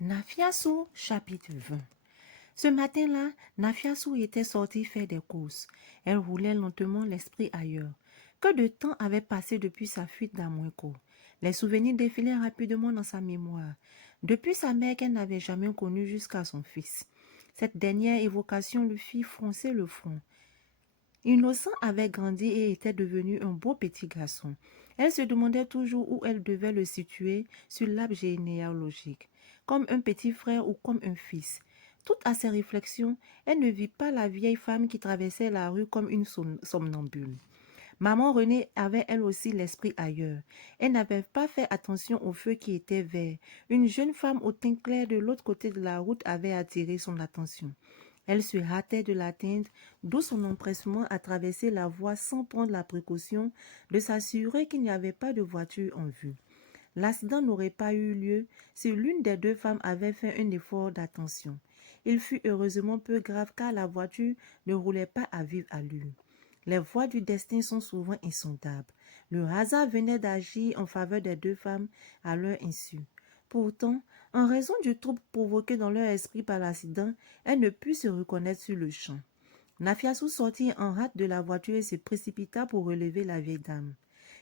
Nafiasu, chapitre 20. Ce matin-là, Nafiasu était sortie faire des courses. Elle roulait lentement l'esprit ailleurs. Que de temps avait passé depuis sa fuite d'Amoinko. Les souvenirs défilaient rapidement dans sa mémoire. Depuis sa mère qu'elle n'avait jamais connue jusqu'à son fils. Cette dernière évocation lui fit froncer le front. Innocent avait grandi et était devenu un beau petit garçon. Elle se demandait toujours où elle devait le situer sur l'arbre généalogique, comme un petit frère ou comme un fils. Toute à ses réflexions, elle ne vit pas la vieille femme qui traversait la rue comme une somnambule. Maman Renée avait elle aussi l'esprit ailleurs. Elle n'avait pas fait attention au feu qui était vert. Une jeune femme au teint clair de l'autre côté de la route avait attiré son attention. Elle se hâtait de l'atteindre, d'où son empressement à traverser la voie sans prendre la précaution de s'assurer qu'il n'y avait pas de voiture en vue. L'accident n'aurait pas eu lieu si l'une des deux femmes avait fait un effort d'attention. Il fut heureusement peu grave car la voiture ne roulait pas à vive allure. Les voies du destin sont souvent insondables. Le hasard venait d'agir en faveur des deux femmes à leur insu. Pourtant, en raison du trouble provoqué dans leur esprit par l'accident, elles ne purent se reconnaître sur le champ. Nafiasu sortit en hâte de la voiture et se précipita pour relever la vieille dame.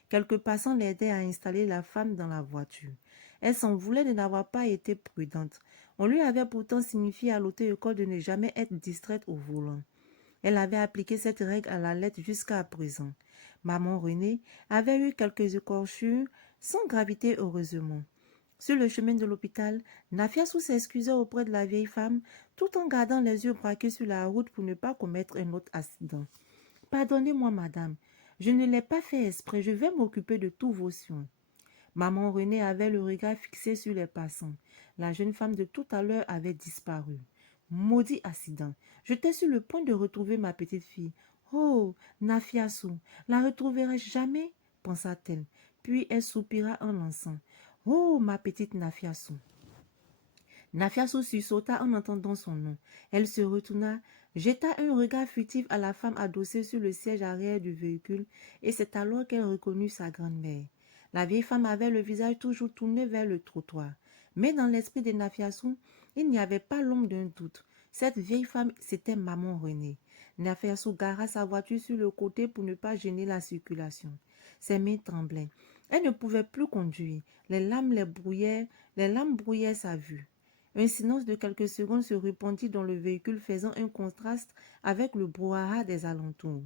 Quelques passants l'aidaient à installer la femme dans la voiture. Elle s'en voulait de n'avoir pas été prudente. On lui avait pourtant signifié à l'auto-école de ne jamais être distraite au volant. Elle avait appliqué cette règle à la lettre jusqu'à présent. Maman Renée avait eu quelques écorchures, sans gravité heureusement. Sur le chemin de l'hôpital, Nafiasu s'excusait auprès de la vieille femme, tout en gardant les yeux braqués sur la route pour ne pas commettre un autre accident. « Pardonnez-moi, madame, je ne l'ai pas fait exprès, je vais m'occuper de tous vos soins. » Maman Renée avait le regard fixé sur les passants. La jeune femme de tout à l'heure avait disparu. Maudit accident. J'étais sur le point de retrouver ma petite fille. Oh, Nafiasu, la retrouverai-je jamais? Pensa-t-elle. Puis elle soupira en lançant. Oh, ma petite Nafiasu. Nafiasu sursauta en entendant son nom. Elle se retourna, jeta un regard furtif à la femme adossée sur le siège arrière du véhicule et c'est alors qu'elle reconnut sa grand-mère. La vieille femme avait le visage toujours tourné vers le trottoir. Mais dans l'esprit de Nafiasu, il n'y avait pas l'ombre d'un doute. Cette vieille femme, c'était Maman Renée. Nafiasu gara sa voiture sur le côté pour ne pas gêner la circulation. Ses mains tremblaient. Elle ne pouvait plus conduire. Les larmes brouillaient sa vue. Un silence de quelques secondes se répandit dans le véhicule faisant un contraste avec le brouhaha des alentours.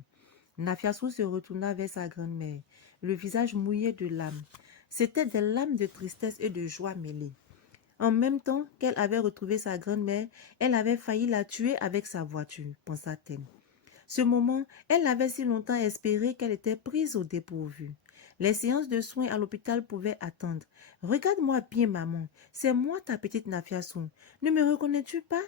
Nafiasu se retourna vers sa grand-mère, le visage mouillé de larmes. C'étaient des larmes de tristesse et de joie mêlées. En même temps qu'elle avait retrouvé sa grand-mère, elle avait failli la tuer avec sa voiture, pensa-t-elle. Ce moment, elle avait si longtemps espéré qu'elle était prise au dépourvu. Les séances de soins à l'hôpital pouvaient attendre. « Regarde-moi bien, maman. C'est moi ta petite Nafiasu. Ne me reconnais-tu pas?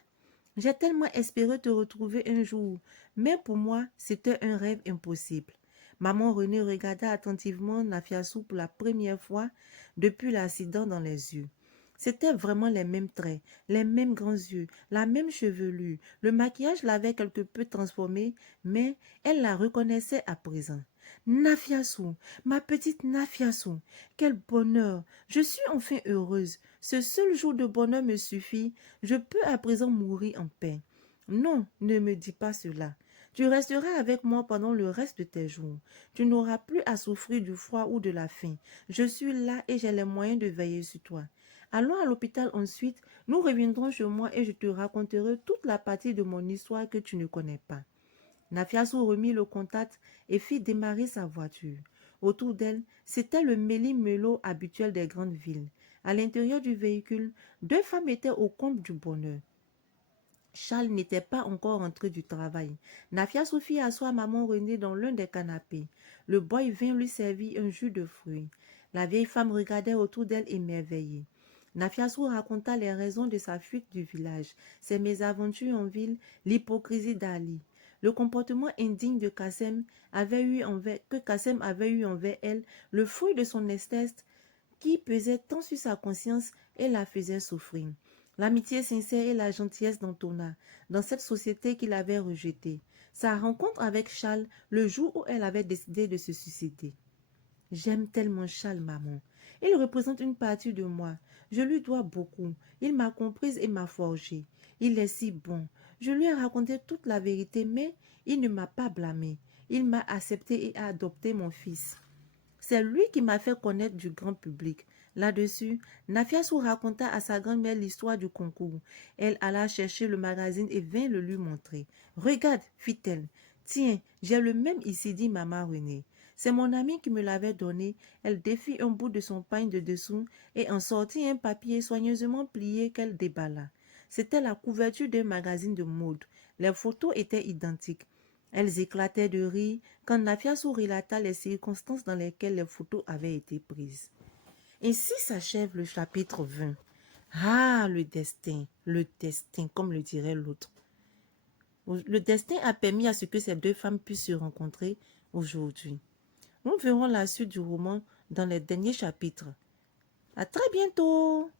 J'ai tellement espéré te retrouver un jour. Mais pour moi, c'était un rêve impossible. » Maman Renée regarda attentivement Nafiasu pour la première fois depuis l'accident dans les yeux. C'étaient vraiment les mêmes traits, les mêmes grands yeux, la même chevelure. Le maquillage l'avait quelque peu transformée, mais elle la reconnaissait à présent. Nafiasu, ma petite Nafiasu, quel bonheur! Je suis enfin heureuse. Ce seul jour de bonheur me suffit. Je peux à présent mourir en paix. Non, ne me dis pas cela. Tu resteras avec moi pendant le reste de tes jours. Tu n'auras plus à souffrir du froid ou de la faim. Je suis là et j'ai les moyens de veiller sur toi. Allons à l'hôpital ensuite, nous reviendrons chez moi et je te raconterai toute la partie de mon histoire que tu ne connais pas. Nafiasu remit le contact et fit démarrer sa voiture. Autour d'elle, c'était le méli-mélo habituel des grandes villes. À l'intérieur du véhicule, deux femmes étaient au comble du bonheur. Charles n'était pas encore rentré du travail. Nafiasu fit asseoir maman Renée dans l'un des canapés. Le boy vint lui servir un jus de fruits. La vieille femme regardait autour d'elle émerveillée. Nafiasu raconta les raisons de sa fuite du village, ses mésaventures en ville, l'hypocrisie d'Ali. Le comportement indigne de Kassem que Kassem avait eu envers elle, le fruit de son esthète qui pesait tant sur sa conscience et la faisait souffrir. L'amitié sincère et la gentillesse d'Antona dans cette société qu'il avait rejetée. Sa rencontre avec Charles le jour où elle avait décidé de se suicider. J'aime tellement Charles, maman. Il représente une partie de moi. Je lui dois beaucoup. Il m'a comprise et m'a forgée. Il est si bon. Je lui ai raconté toute la vérité, mais il ne m'a pas blâmé. Il m'a accepté et a adopté mon fils. C'est lui qui m'a fait connaître du grand public. Là-dessus, Nafiassou raconta à sa grand-mère l'histoire du concours. Elle alla chercher le magazine et vint le lui montrer. Regarde, fit-elle. Tiens, j'ai le même ici, dit maman Renée. C'est mon amie qui me l'avait donné. Elle défit un bout de son pagne de dessous et en sortit un papier soigneusement plié qu'elle déballa. C'était la couverture d'un magazine de mode. Les photos étaient identiques. Elles éclataient de rire quand Nafiassou relata les circonstances dans lesquelles les photos avaient été prises. Ainsi s'achève le chapitre 20. Ah, le destin, comme le dirait l'autre. Le destin a permis à ce que ces deux femmes puissent se rencontrer aujourd'hui. Nous verrons la suite du roman dans les derniers chapitres. À très bientôt!